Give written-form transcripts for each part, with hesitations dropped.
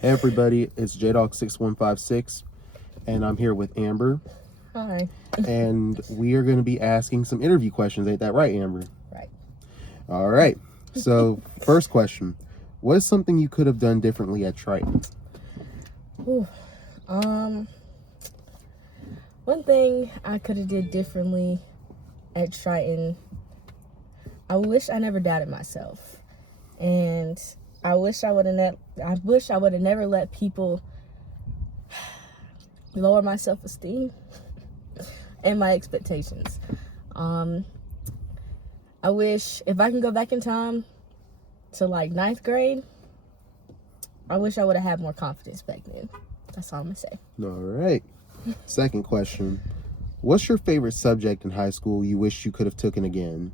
Hey everybody, it's JDog6156 and I'm here with Amber. Hi. And we are going to be asking some interview questions. Ain't that right, Amber? Right. All right. So, first question. What is something you could have done differently at Triton? Ooh. One thing I could have did differently at Triton, I wish I never doubted myself. And I wish I would have never let people lower my self-esteem and my expectations. I wish if I can go back in time to like 9th grade, I wish I would have had more confidence back then. That's all I'm gonna say. All right. Second question. What's your favorite subject in high school you wish you could have taken again?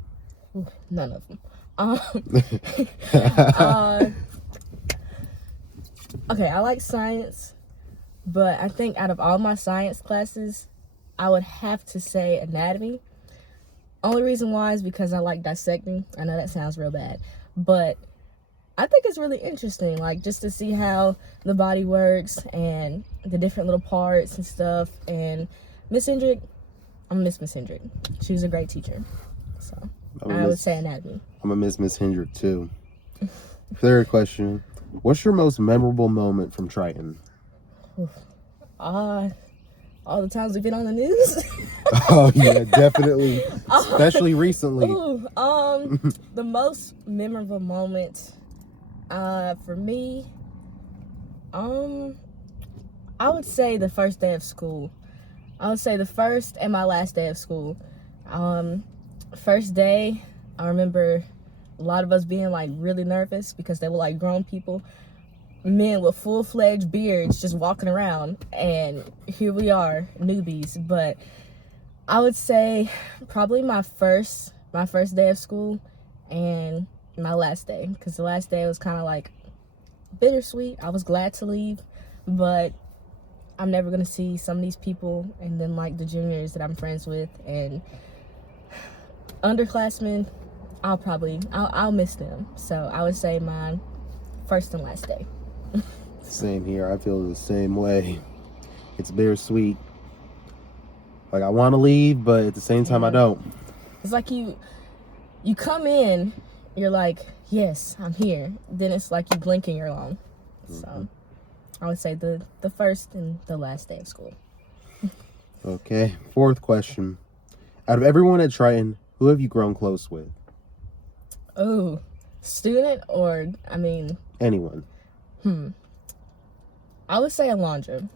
Ooh, none of them. Okay, I like science, but I think out of all my science classes, I would have to say anatomy. Only reason why is because I like dissecting. I know that sounds real bad, but I think it's really interesting, like just to see how the body works and the different little parts and stuff. And Miss Hendrick, I'm gonna miss Miss Hendrick. She was a great teacher, so I would say anatomy. I'm gonna miss Miss Hendrick too. Third question. What's your most memorable moment from Triton? All the times we've been on the news. Oh yeah, definitely. Especially recently. Ooh, the most memorable moment for me, I would say the first day of school. I would say the first and my last day of school. First day, I remember a lot of us being like really nervous because they were like grown people, men with full-fledged beards just walking around, and here we are, newbies. But I would say probably my first day of school and my last day, because the last day was kind of like bittersweet. I was glad to leave, but I'm never gonna see some of these people, and then like the juniors that I'm friends with and underclassmen, I'll miss them. So I would say mine first and last day. Same here. I feel the same way. It's bittersweet. Like I want to leave, but at the same time I don't. It's like you come in, you're like, yes, I'm here. Then it's like you blink and you're gone. So I would say the first and the last day of school. Okay. Fourth question. Out of everyone at Triton, who have you grown close with? Oh, student or, Anyone. I would say Alondra,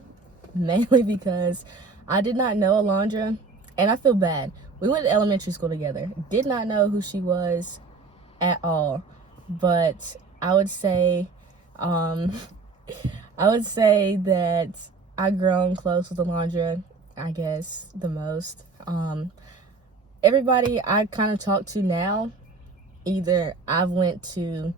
mainly because I did not know Alondra, and I feel bad. We went to elementary school together. Did not know who she was at all, but I would say that I've grown close with Alondra, I guess, the most. Everybody I kind of talk to now, either I've went to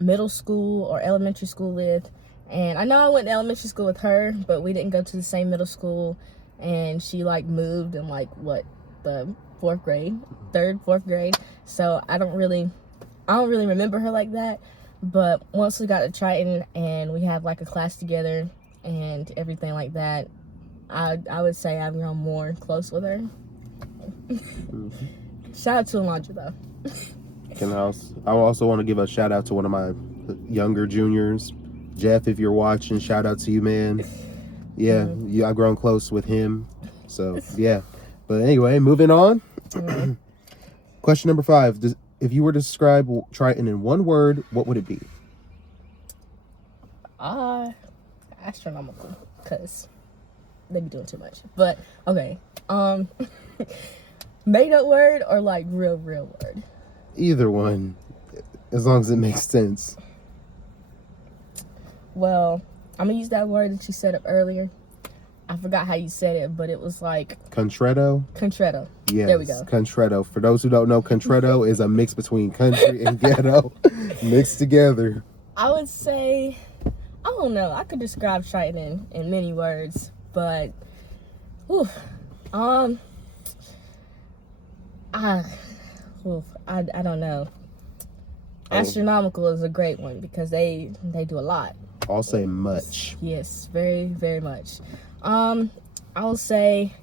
middle school or elementary school with, and I know I went to elementary school with her, but we didn't go to the same middle school, and she like moved in like the fourth grade, fourth grade. So I don't really remember her like that. But once we got to Triton and we had like a class together and everything like that, I would say I've grown more close with her. Shout out to Alondra though. I also want to give a shout out to one of my younger juniors, Jeff. If you're watching, shout out to you, man. Yeah, I've grown close with him. So yeah, but anyway, moving on. Question number 5: if you were to describe Triton in one word, what would it be? Astronomical, because they be doing too much. But okay, made up word or like real word? Either one, as long as it makes sense. Well, I'm gonna use that word that you said up earlier. I forgot how you said it, but it was like Contretto. Yes, there we go. Contretto. For those who don't know, Contretto is a mix between country and ghetto mixed together. I would say, I don't know, I could describe Triton in many words, but I don't know. Astronomical is a great one because they do a lot. I'll say much. Yes, very, very much. I'll say,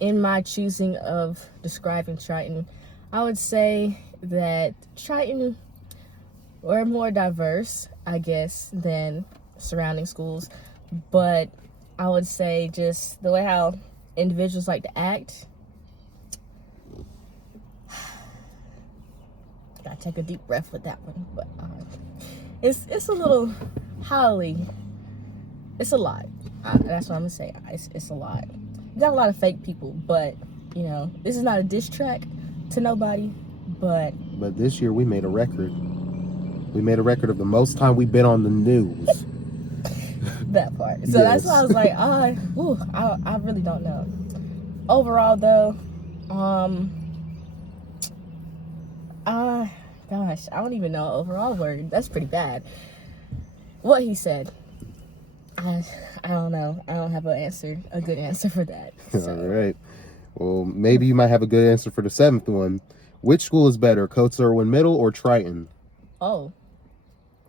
in my choosing of describing Triton, I would say that Triton were more diverse, I guess, than surrounding schools. But I would say just the way how individuals like to act. Gotta take a deep breath with that one. But it's a little highly. It's a lot. That's what I'm gonna say. It's a lot. You got a lot of fake people, but this is not a diss track to nobody. But this year we made a record. We made a record of the most time we've been on the news. That part. So that's why I was like, I really don't know. Overall, though, gosh, I don't even know overall word. That's pretty bad. What he said, I don't know. I don't have a good answer for that. So. All right. Well, maybe you might have a good answer for the 7th one. Which school is better, Coates Irwin Middle or Triton? Oh,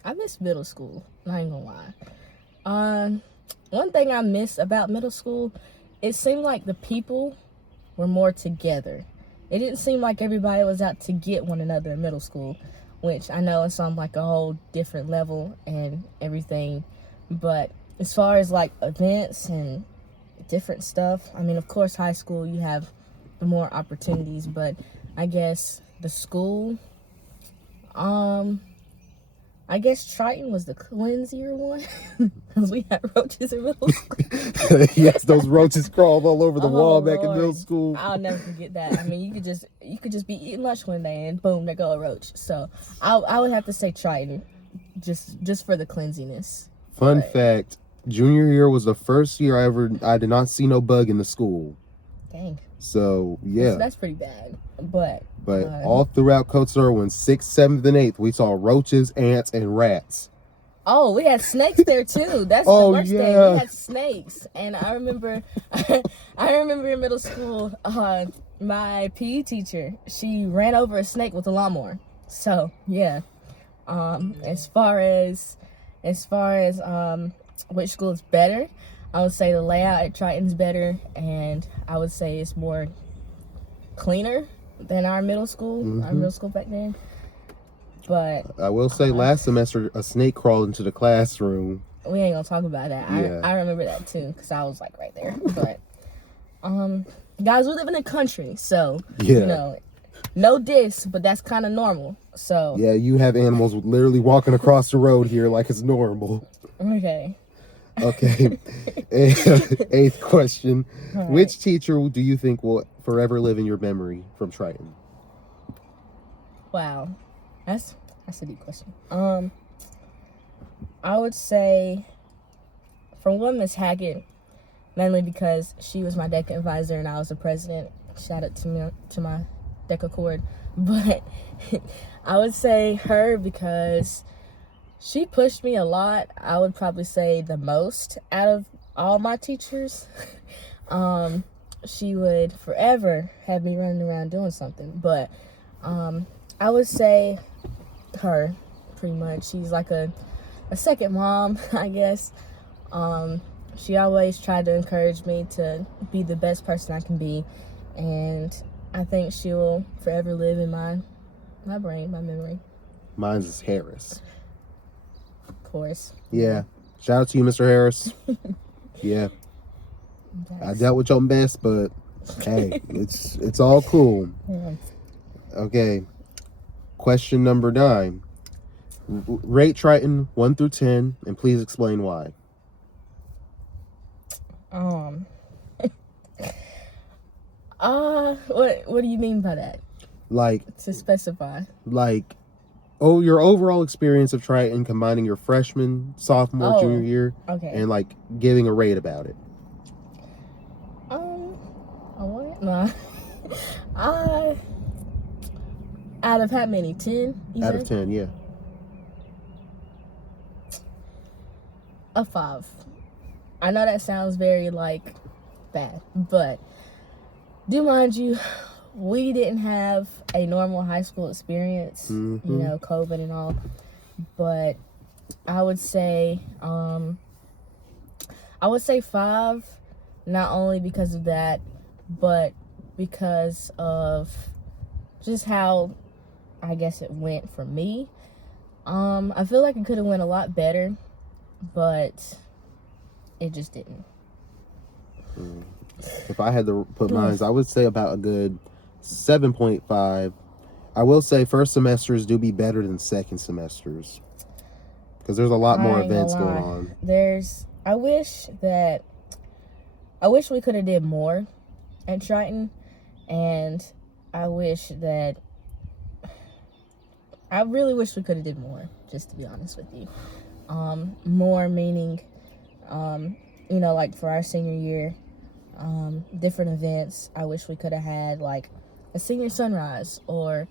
I miss middle school. I ain't gonna lie. One thing I miss about middle school, it seemed like the people were more together. It didn't seem like everybody was out to get one another in middle school, which I know it's on like a whole different level and everything. But as far as like events and different stuff, I mean, of course, high school, you have the more opportunities, but I guess the school, I guess Triton was the cleansier one because we had roaches in middle school. Yes, those roaches crawled all over the wall back in Lord. middle school. I'll never forget that. I mean, you could just be eating lunch one day and boom, there go a roach. So I would have to say Triton, just for the cleansiness. Fun fact: junior year was the first year I did not see no bug in the school. Dang. So yeah, that's pretty bad. But all throughout Coates Irwin, 6th, 7th, and 8th, we saw roaches, ants, and rats. Oh, we had snakes there too. That's the worst thing. We had snakes, and I remember, in middle school, my PE teacher, she ran over a snake with a lawnmower. So yeah, as far as which school is better, I would say the layout at Triton's better, and I would say it's more cleaner than our middle school. Our middle school back then. But I will say, last semester a snake crawled into the classroom. We ain't gonna talk about that. Yeah. I remember that too, because I was like right there. But guys, we live in the country, so no diss, but that's kind of normal. So yeah, you have animals literally walking across the road here like it's normal. Okay. 8th question. Right. Which teacher do you think will forever live in your memory from Triton? Wow. That's a deep question. I would say, for one, Miss Hackett, mainly because she was my DECA advisor and I was the president. Shout out to my DECA cord. But I would say her because she pushed me a lot. I would probably say the most out of all my teachers. She would forever have me running around doing something. But I would say her, pretty much. She's like a second mom, I guess. She always tried to encourage me to be the best person I can be. And I think she will forever live in my brain, my memory. Mine's is Harris. Of course. Yeah. Shout out to you, Mr. Harris. Yeah. I dealt with your mess, but hey, it's all cool. Yeah. Okay. Question number 9. Rate Triton 1 through 10, and please explain why. What do you mean by that? Like, to specify. Like, your overall experience of Triton, combining your freshman, sophomore, junior year, okay, and like giving a rate about it. Out of how many? 10? Out of 10, yeah. A 5. I know that sounds very bad, but do mind you, we didn't have a normal high school experience, COVID and all, but I would say 5, not only because of that, but because of just how I guess it went for me. I feel like it could have went a lot better, but it just didn't. If I had to put mine, I would say about a good 7.5. I will say first semesters do be better than second semesters because there's a lot more events going on. I wish we could have did more at Triton, and I really wish we could have did more, just to be honest with you. More meaning, like for our senior year, different events. I wish we could have had like a senior sunrise or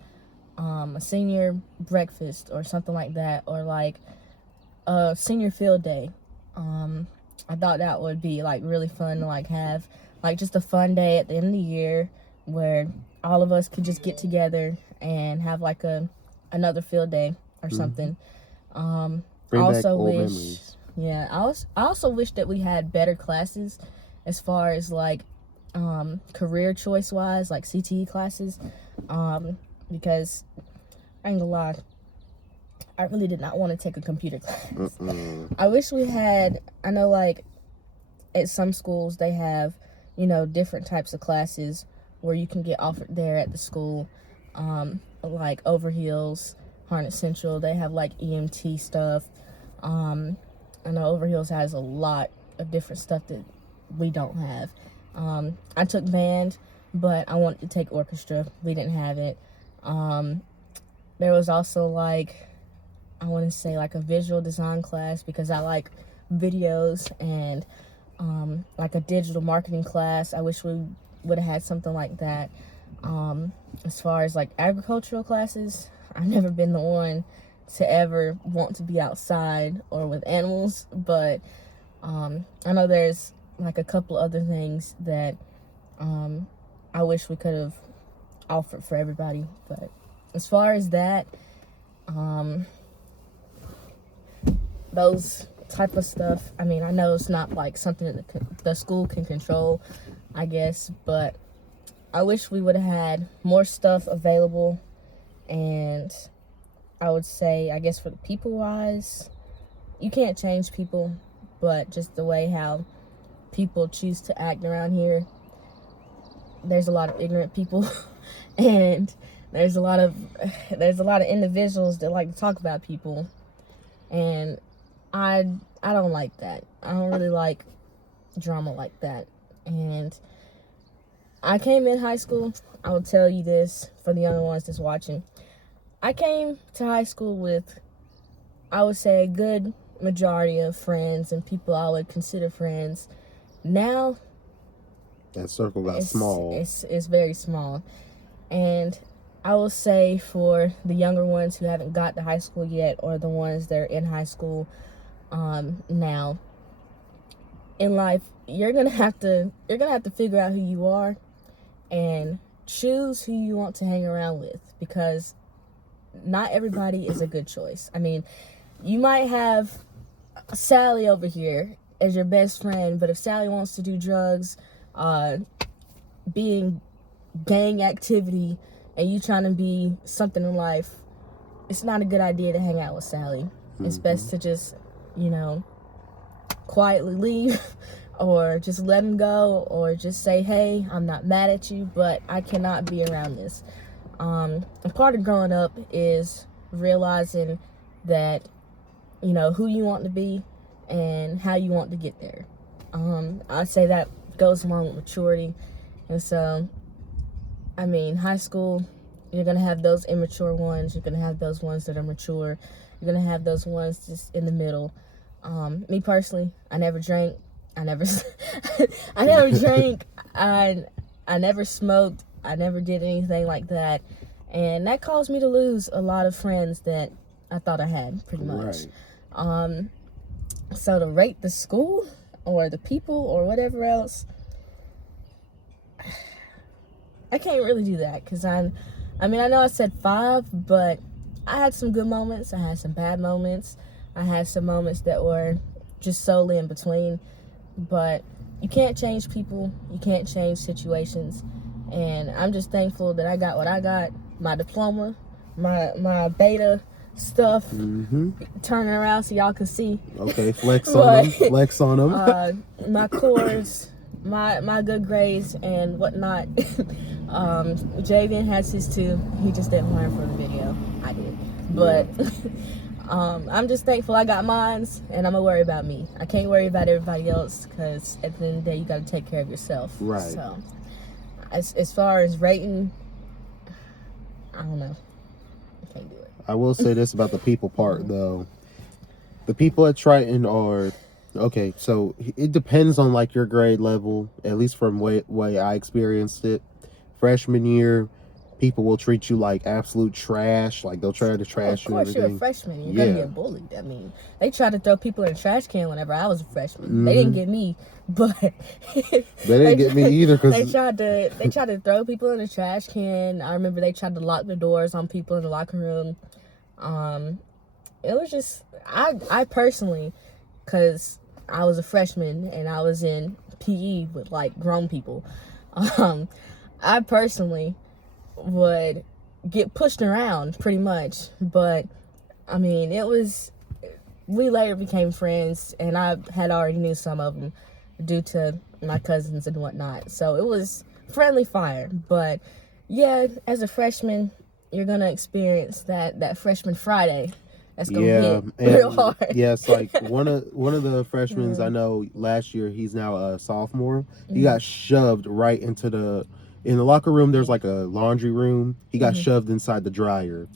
a senior breakfast or something like that, or like a senior field day. I thought that would be like really fun to like have like just a fun day at the end of the year where all of us could just get together and have like another field day or something. Bring back old memories. Yeah, I also wish that we had better classes as far as like career choice wise, like CTE classes, because I ain't gonna lie, I really did not want to take a computer class. I wish we had, I know like at some schools they have, different types of classes where you can get offered there at the school, like Overheels, Harness Central, they have like EMT stuff. I know Overheels has a lot of different stuff that we don't have. I took band, but I wanted to take orchestra. We didn't have it. There was also like, I want to say like a visual design class because I like videos, and like a digital marketing class. I wish we would have had something like that. As far as like agricultural classes, I've never been the one to ever want to be outside or with animals, but I know there's like a couple other things that I wish we could have offered for everybody. But as far as that, those type of stuff, I mean, I know it's not like something that the school can control, I guess, but I wish we would have had more stuff available. And I would say, I guess for the people wise, you can't change people, but just the way how people choose to act around here, there's a lot of ignorant people and there's a lot of individuals that like to talk about people, and I don't like that. I don't really like drama like that. And I came in high school, I will tell you this for the younger ones that's watching, I came to high school with, I would say, a good majority of friends and people I would consider friends. Now that circle got small. It's very small. And I will say for the younger ones who haven't got to high school yet, or the ones that are in high school now, in life, you're gonna have to figure out who you are and choose who you want to hang around with, because not everybody is a good choice. I mean, you might have Sally over here as your best friend, but if Sally wants to do drugs, being gang activity, and you trying to be something in life, it's not a good idea to hang out with Sally. It's best to just, quietly leave or just let him go, or just say, hey, I'm not mad at you, but I cannot be around this. A part of growing up is realizing that, who you want to be and how you want to get there. I'd say that goes along with maturity. And so, I mean, high school, you're going to have those immature ones. You're going to have those ones that are mature. You're going to have those ones just in the middle. Me personally, I never drank. I never drank. I never smoked. I never did anything like that. And that caused me to lose a lot of friends that I thought I had, pretty much. Right. So to rate the school or the people or whatever else, I can't really do that, because I know I said 5, but I had some good moments. I had some bad moments. I had some moments that were just solely in between. But you can't change people. You can't change situations. And I'm just thankful that I got what I got. My diploma, my beta stuff. Turning around so y'all can see. Okay, flex on them. Flex on them. My cores, my good grades and whatnot. Javian has his too. He just didn't learn from the video. I did. But I'm just thankful I got mines, and I'm gonna worry about me. I can't worry about everybody else, because at the end of the day, you gotta take care of yourself. Right. So, as far as rating, I don't know. I can't do it. I will say this about the people part, though. The people at Triton are... Okay, so it depends on, like, your grade level, at least from way I experienced it. Freshman year, people will treat you like absolute trash. Like, they'll try to trash you and everything. Of course, you're a freshman. You're gonna get bullied. I mean, they tried to throw people in a trash can whenever I was a freshman. They didn't get me, but they didn't get me either, because they tried to throw people in a trash can. I remember they tried to lock the doors on people in the locker room. It was just I personally, because I was a freshman and I was in PE with like grown people. I personally would get pushed around pretty much, but I mean, we later became friends, and I had already knew some of them due to my cousins and whatnot, so it was friendly fire. But yeah, as a freshman, you're gonna experience that freshman Friday. That's gonna hit real hard. Yes, like one of the freshmen I know last year, he's now a sophomore. He got shoved right into in the locker room. There's like a laundry room. He got shoved inside the dryer.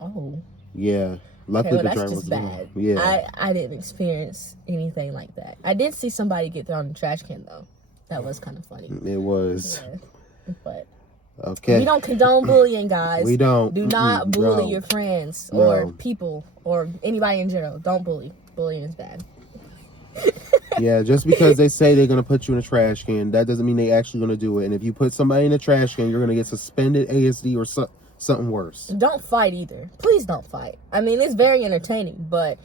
Oh. Yeah. Luckily, that's the dryer just was bad. Yeah. I didn't experience anything like that. I did see somebody get thrown in the trash can though. That was kind of funny. It was. Yeah. But okay. We don't condone bullying, guys. We don't. Do not bully your friends or people or anybody in general. Don't bully. Bullying is bad. Yeah, just because they say they're going to put you in a trash can, that doesn't mean they actually going to do it. And if you put somebody in a trash can, you're going to get suspended, ASD, or something worse. Don't fight either. Please don't fight. I mean, it's very entertaining, but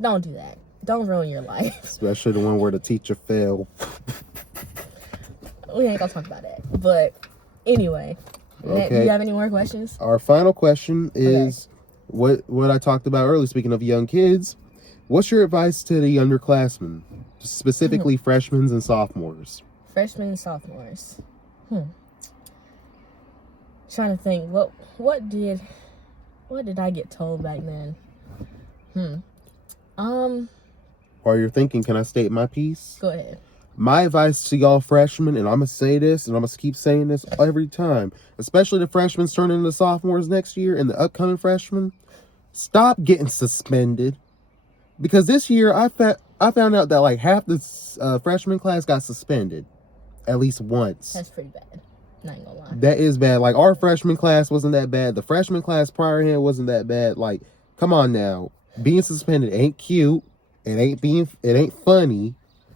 don't do that. Don't ruin your life. Especially the one where the teacher fell. We ain't going to talk about that. But anyway, okay. Do you have any more questions? Our final question is what I talked about earlier, speaking of young kids. What's your advice to the underclassmen, specifically freshmen and sophomores? Freshmen and sophomores. Trying to think, what did I get told back then? While you're thinking, can I state my piece? Go ahead. My advice to y'all freshmen, and I'm going to say this, and I'm going to keep saying this every time, especially the freshmen turning into sophomores next year and the upcoming freshmen, stop getting suspended. Because this year, I found out that like half the freshman class got suspended at least once. That's pretty bad. Not gonna lie. That is bad. Like, our freshman class wasn't that bad. The freshman class prior here wasn't that bad. Like, come on now. Being suspended ain't cute. It ain't funny.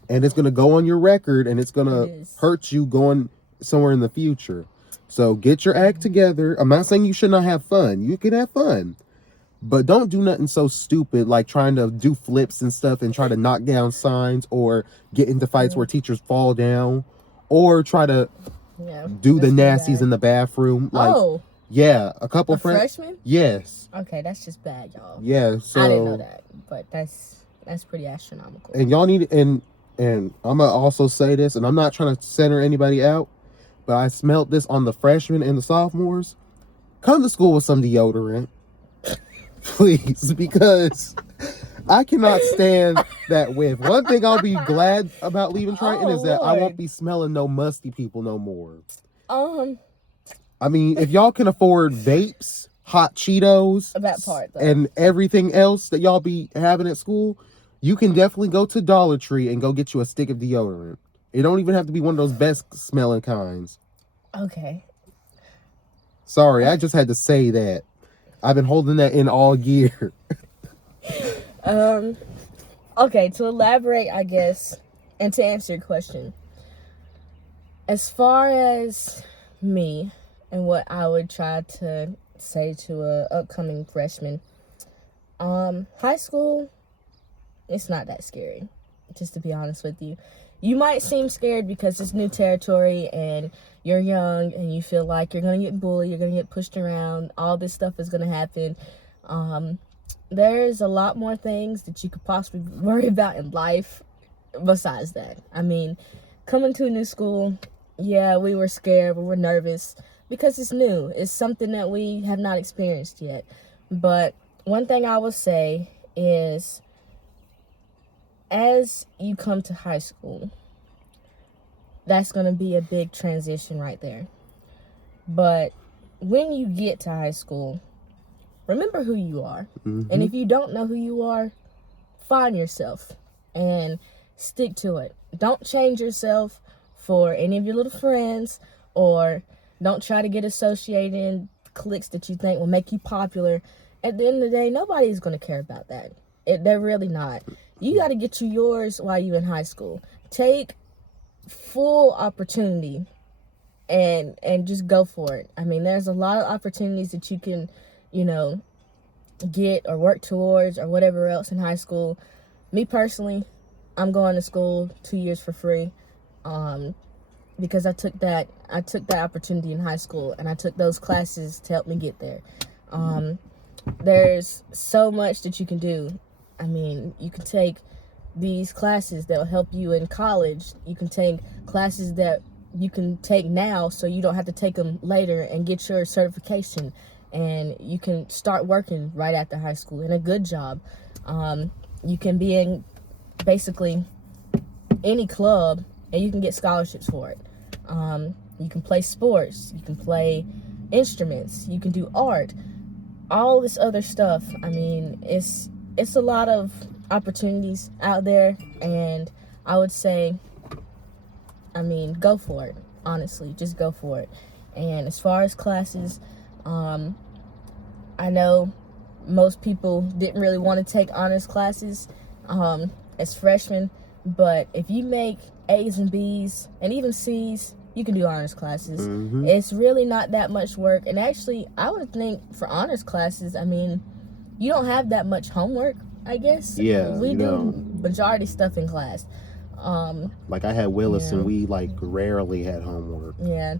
And it's going to go on your record, and it's going to hurt you going somewhere in the future. So get your act together. I'm not saying you should not have fun. You can have fun. But don't do nothing so stupid like trying to do flips and stuff and try to knock down signs or get into fights where teachers fall down or try to do the nasties in the bathroom. Like, yeah, a couple freshmen? Yes. Okay, that's just bad, y'all. Yeah, so I didn't know that, but that's pretty astronomical. And y'all need and I'm gonna also say this, and I'm not trying to center anybody out, but I smelled this on the freshmen and the sophomores. Come to school with some deodorant. Please, because I cannot stand that whiff. One thing I'll be glad about leaving Triton is that I won't be smelling no musty people no more. I mean, if y'all can afford vapes, hot Cheetos, that part, though, and everything else that y'all be having at school, you can definitely go to Dollar Tree and go get you a stick of deodorant. It don't even have to be one of those best smelling kinds. Okay. Sorry, I just had to say that. I've been holding that in all year. Okay, to elaborate, I guess, and to answer your question. As far as me and what I would try to say to a upcoming freshman, high school, it's not that scary, just to be honest with you. You might seem scared because it's new territory and you're young and you feel like you're going to get bullied, you're going to get pushed around, all this stuff is going to happen. There's a lot more things that you could possibly worry about in life besides that. I mean, coming to a new school, yeah, we were scared, we were nervous because it's new. It's something that we have not experienced yet. But one thing I will say is, as you come to high school, that's going to be a big transition right there. But when you get to high school, remember who you are. Mm-hmm. And if you don't know who you are, find yourself and stick to it. Don't change yourself for any of your little friends, or don't try to get associated in cliques that you think will make you popular. At the end of the day, nobody's going to care about that. They're really not. You got to get you yours while you're in high school. Take full opportunity and just go for it. I mean, there's a lot of opportunities that you can, get or work towards or whatever else in high school. Me personally, I'm going to school 2 years for free, because I took that opportunity in high school, and I took those classes to help me get there. There's so much that you can do. I mean, you can take these classes that will help you in college. You can take classes that you can take now so you don't have to take them later and get your certification. And you can start working right after high school in a good job. You can be in basically any club and you can get scholarships for it. You can play sports. You can play instruments. You can do art. All this other stuff. I mean, it's a lot of opportunities out there, and I would say, go for it. Honestly, just go for it. And as far as classes, I know most people didn't really want to take honors classes as freshmen, but if you make A's and B's and even C's, you can do honors classes. Mm-hmm. It's really not that much work. And actually, I would think for honors classes, you don't have that much homework, I guess. Yeah, we do majority stuff in class. Like I had Willis, and we rarely had homework. Yeah,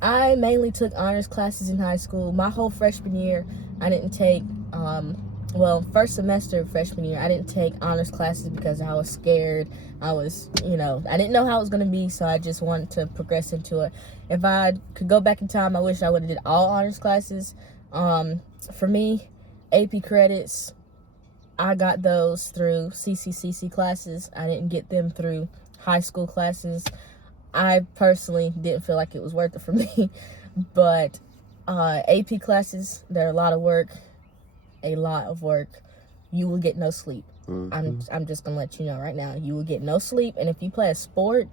I mainly took honors classes in high school. My whole freshman year, I didn't take, first semester of freshman year, I didn't take honors classes because I was scared. I was, I didn't know how it was going to be, so I just wanted to progress into it. If I could go back in time, I wish I would have did all honors classes. For me, AP credits, I got those through CCCC classes. I didn't get them through high school classes. I personally didn't feel like it was worth it for me. But AP classes, they're a lot of work. You will get no sleep. Mm-hmm. I'm just gonna let you know right now. You will get no sleep, and if you play a sport,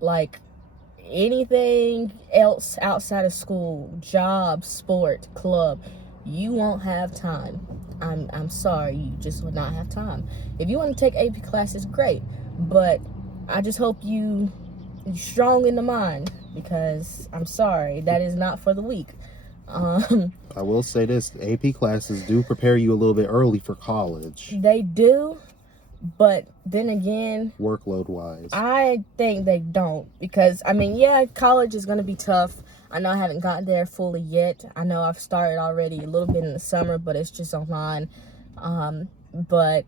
like anything else outside of school, job, sport, club, you won't have time. I'm sorry, you just will not have time. If you want to take AP classes, great, but I just hope you're strong in the mind, because I'm sorry, that is not for the weak. I will say this, AP classes do prepare you a little bit early for college. They do, but then again, workload wise, I think they don't, because college is going to be tough. I know I haven't gotten there fully yet. I know I've started already a little bit in the summer, but it's just online. But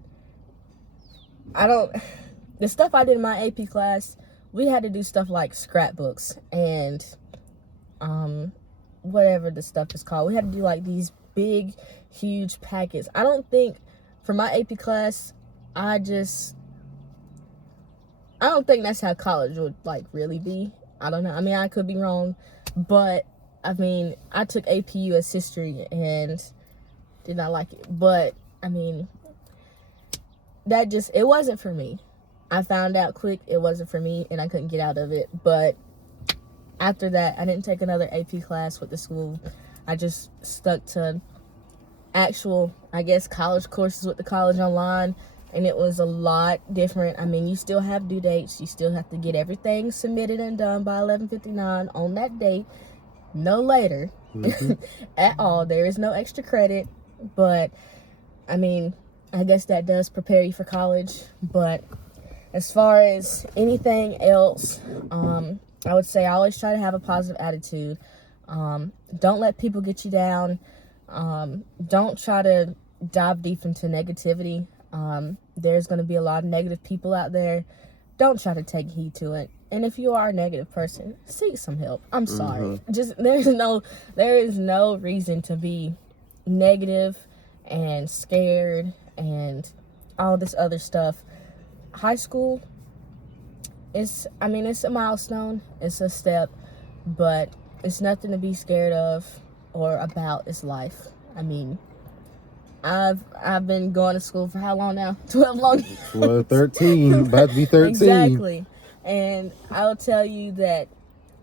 the stuff I did in my AP class, we had to do stuff like scrapbooks and whatever the stuff is called. We had to do like these big, huge packets. I don't think for my AP class, I don't think that's how college would really be. I don't know. I could be wrong, but I took AP US history and did not like it. But it wasn't for me. I found out quick it wasn't for me, and I couldn't get out of it. But after that, I didn't take another AP class with the school. I just stuck to actual, college courses with the college online, and it was a lot different. You still have due dates. You still have to get everything submitted and done by 11:59 on that date, no later. Mm-hmm. At all. There is no extra credit, but I guess that does prepare you for college. But as far as anything else, I would say always try to have a positive attitude. Don't let people get you down. Don't try to dive deep into negativity. There's going to be a lot of negative people out there. Don't try to take heed to it. And if you are a negative person, seek some help. I'm sorry. Just there is no reason to be negative and scared and all this other stuff. High school, it's a milestone. It's a step, but it's nothing to be scared of or about. It's life. I mean, I've been going to school for how long now? 12 long years. Well, 13, about to be 13. Exactly. And I'll tell you that,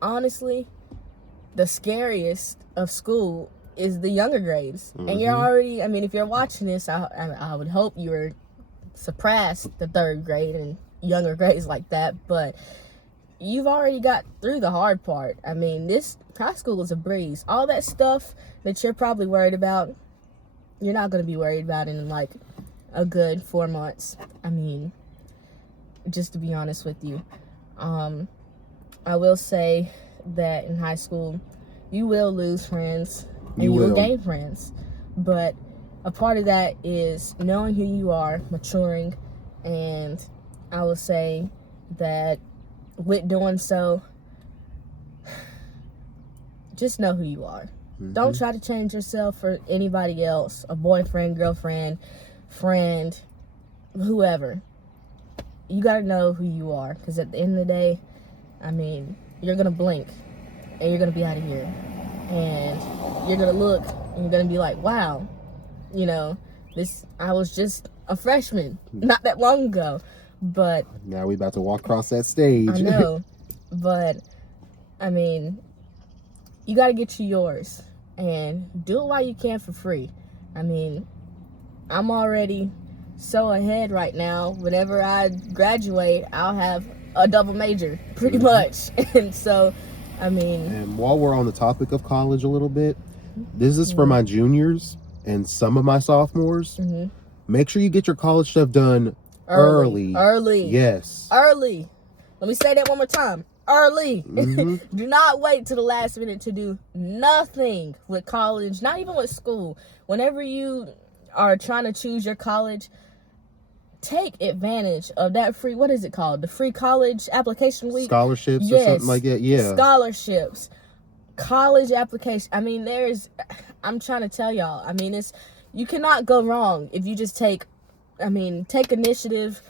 honestly, the scariest of school is the younger grades. And you're already, if you're watching this, I would hope you were surpassed the third grade and younger grades like that. But you've already got through the hard part. This high school is a breeze. All that stuff that you're probably worried about, you're not going to be worried about in like a good 4 months. Just to be honest with you. I will say that in high school, you will lose friends and you will gain friends. But a part of that is knowing who you are, maturing, and I will say that with doing so, just know who you are. Don't try to change yourself for anybody else, a boyfriend, girlfriend, friend, whoever. You got to know who you are, because at the end of the day, you're going to blink and you're going to be out of here. And you're going to look and you're going to be like, wow, I was just a freshman not that long ago. But now we about to walk across that stage. I know. But, you got to get you yours and do it while you can for free. I'm already so ahead right now. Whenever I graduate, I'll have a double major, pretty much. And so, And while we're on the topic of college a little bit, this is for my juniors and some of my sophomores. Make sure you get your college stuff done early. Yes. Early. Let me say that one more time. Early. Do not wait till the last minute to do nothing with college, not even with school. Whenever you are trying to choose your college, take advantage of that free, what is it called? The free college application week? Scholarships or something like that, yeah. Scholarships. College application. I'm trying to tell y'all, you cannot go wrong if you just take initiative,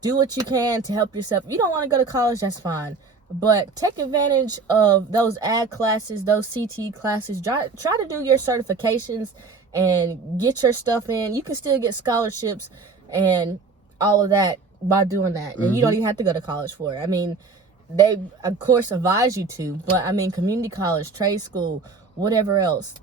do what you can to help yourself. If you don't want to go to college, that's fine. But take advantage of those ag classes, those CT classes. Try to do your certifications and get your stuff in. You can still get scholarships and all of that by doing that. And you don't even have to go to college for it. They, of course, advise you to. But, community college, trade school, whatever else,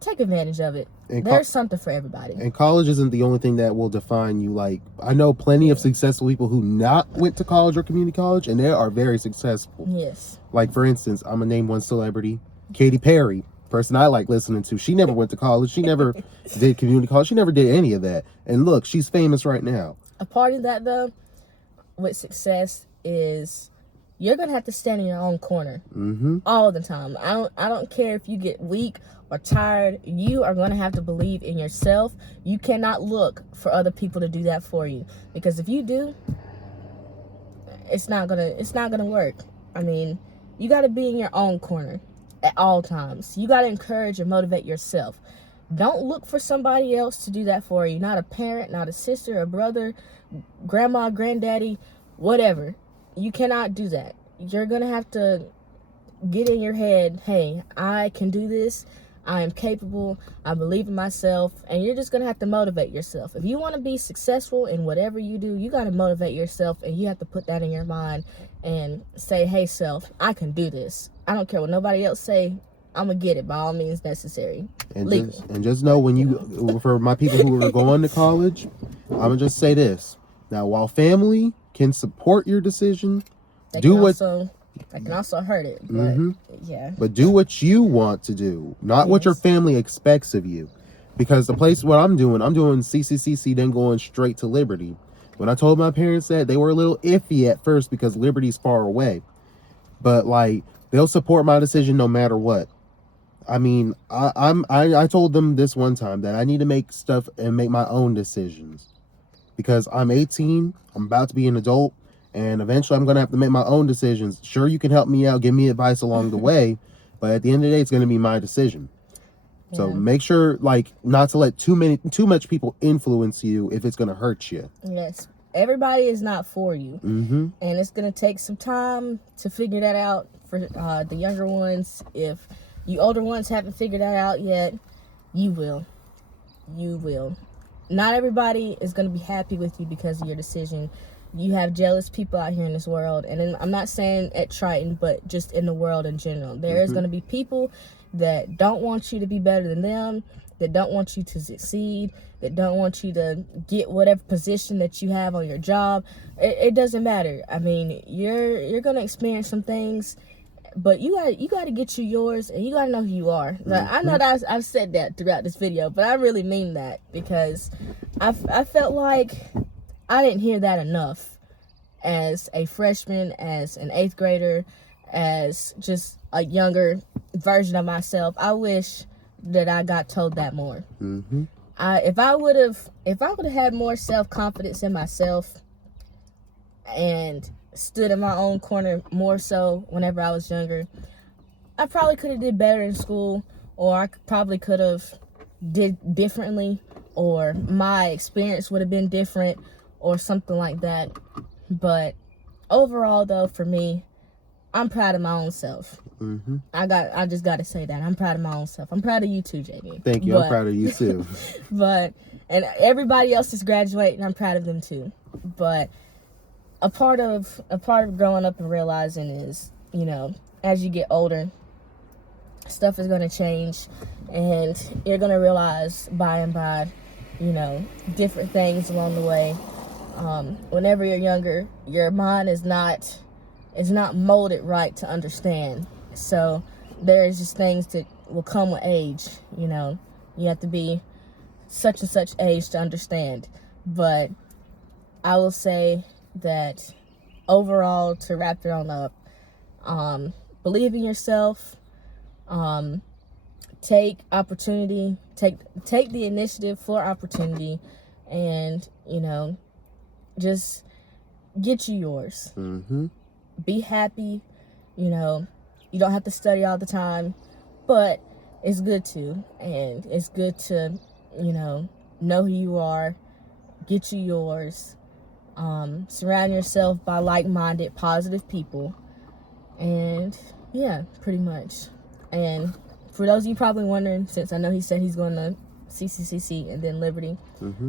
take advantage of it. And there's something for everybody. And college isn't the only thing that will define you. Like, I know plenty of successful people who not went to college or community college, and they are very successful. Yes. Like, for instance, I'm going to name one celebrity, Katy Perry, person I like listening to. She never went to college. She never did community college. She never did any of that. And look, she's famous right now. A part of that, though, with success is you're going to have to stand in your own corner all the time. I don't care if you get weak or tired. You are going to have to believe in yourself. You cannot look for other people to do that for you, because if you do, it's not gonna work. You got to be in your own corner at all times. You got to encourage and motivate yourself. Don't look for somebody else to do that for you. Not a parent, not a sister, a brother, grandma, granddaddy, whatever. You cannot do that. You're going to have to get in your head, hey, I can do this. I am capable. I believe in myself. And you're just going to have to motivate yourself. If you want to be successful in whatever you do, you got to motivate yourself, and you have to put that in your mind and say, hey, self, I can do this. I don't care what nobody else say. I'm going to get it by all means necessary. And just know, for my people who are going to college, I'm going to just say this. Now, while family can support your decision, that can also hurt it. But, yeah. But do what you want to do, not what your family expects of you. Because the place what I'm doing CCCC, then going straight to Liberty. When I told my parents that, they were a little iffy at first because Liberty's far away. But like, they'll support my decision no matter what. I mean, I told them this one time that I need to make stuff and make my own decisions. Because I'm 18, I'm about to be an adult, and eventually I'm going to have to make my own decisions. Sure, you can help me out, give me advice along the way, but at the end of the day, it's going to be my decision. Yeah. So make sure, like, not to let too much people influence you if it's going to hurt you. Yes. Everybody is not for you. Mm-hmm. And it's going to take some time to figure that out for the younger ones. If you older ones haven't figured that out yet, you will. You will. Not everybody is going to be happy with you because of your decision. You have jealous people out here in this world. And then, I'm not saying at Triton, but just in the world in general. There is going to be people that don't want you to be better than them, that don't want you to succeed, that don't want you to get whatever position that you have on your job. It doesn't matter. I mean, you're going to experience some things, but you got to get yours, and you got to know who you are. Like, I know that I've said that throughout this video, but I really mean that, because I felt like I didn't hear that enough as a freshman, as an 8th grader, as just a younger version of myself. I wish that I got told that more. Mm-hmm. If I would have had more self-confidence in myself and stood in my own corner more so whenever I was younger, I probably could have did better in school, or I probably could have did differently, or my experience would have been different, or something like that. But overall, though, for me, I'm proud of my own self. Mm-hmm. I just got to say that. I'm proud of my own self. I'm proud of you too, Jamie. Thank you. I'm proud of you too. And everybody else is graduating. I'm proud of them too. But a part of growing up and realizing is, you know, as you get older, stuff is going to change, and you're going to realize by and by, you know, different things along the way. Whenever you're younger, your mind is not molded right to understand. So there's just things that will come with age. You know, you have to be such and such age to understand. But I will say that overall, to wrap it on up, believe in yourself, take opportunity, take the initiative for opportunity, and, you know, just get you yours. Mm-hmm. Be happy. You know, you don't have to study all the time, but it's good to, and it's good to, you know who you are, get you yours, surround yourself by like-minded, positive people, and yeah, pretty much. And for those of you probably wondering, since I know he said he's going to CCCC and then Liberty,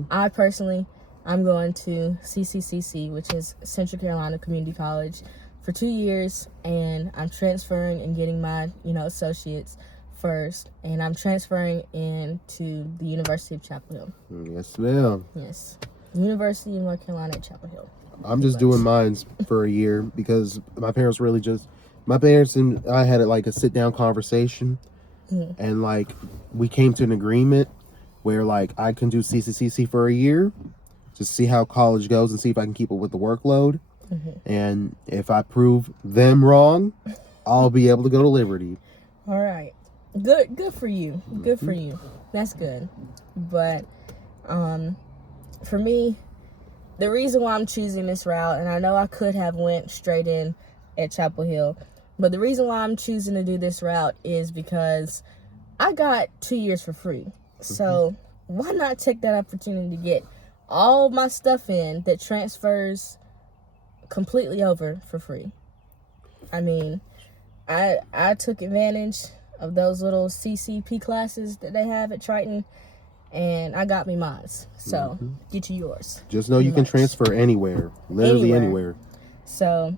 I personally, I'm going to CCCC, which is Central Carolina Community College, for 2 years, and I'm transferring and getting my, associates first, and I'm transferring into the University of Chapel Hill. Yes, ma'am. Yes, University of North Carolina at Chapel Hill. I'm just doing mine for a year because my parents and I had like a sit-down conversation, and like we came to an agreement where like I can do CCCC for a year, just see how college goes and see if I can keep up with the workload. And if I prove them wrong, I'll be able to go to Liberty. All right. Good for you. Good for you. That's good. But for me, the reason why I'm choosing this route, and I know I could have went straight in at Chapel Hill, but the reason why I'm choosing to do this route is because I got 2 years for free. So why not take that opportunity to get all my stuff in that transfers completely over for free? I mean, I took advantage of those little CCP classes that they have at Triton, and I got me mine. So get you yours. Just know you can transfer anywhere, literally anywhere. So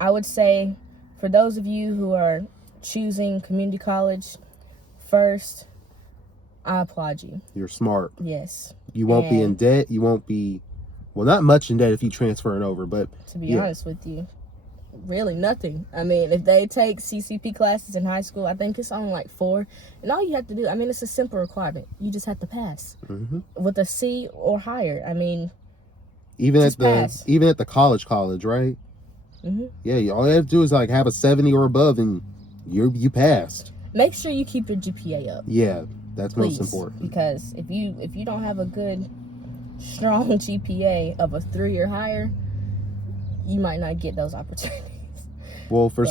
I would say, for those of you who are choosing community college first, I applaud you. You're smart. Yes. You won't be in debt. You won't be, well, not much in debt if you transfer it over, but to be honest with you, really nothing. I mean, if they take CCP classes in high school, I think it's only like 4. And all you have to do, I mean, it's a simple requirement. You just have to pass with a C or higher. I mean, even just pass. Even at the college, right? Yeah, all you have to do is like have a 70 or above, and you passed. Make sure you keep your GPA up. Yeah, that's Please, most important. Because if you don't have a good, strong GPA of a 3 or higher, you might not get those opportunities. Well, for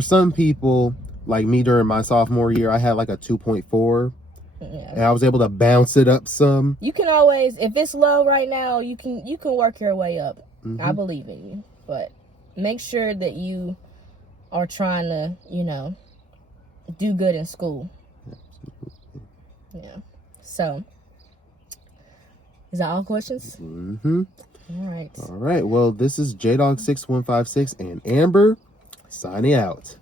some people, like me during my sophomore year, I had like a 2.4. Yeah. And I was able to bounce it up some. You can always, if it's low right now, you can work your way up. I believe in you. But make sure that you are trying to, do good in school. Yeah. So, is that all questions? All right. Well, this is JDog6156 and Amber signing out.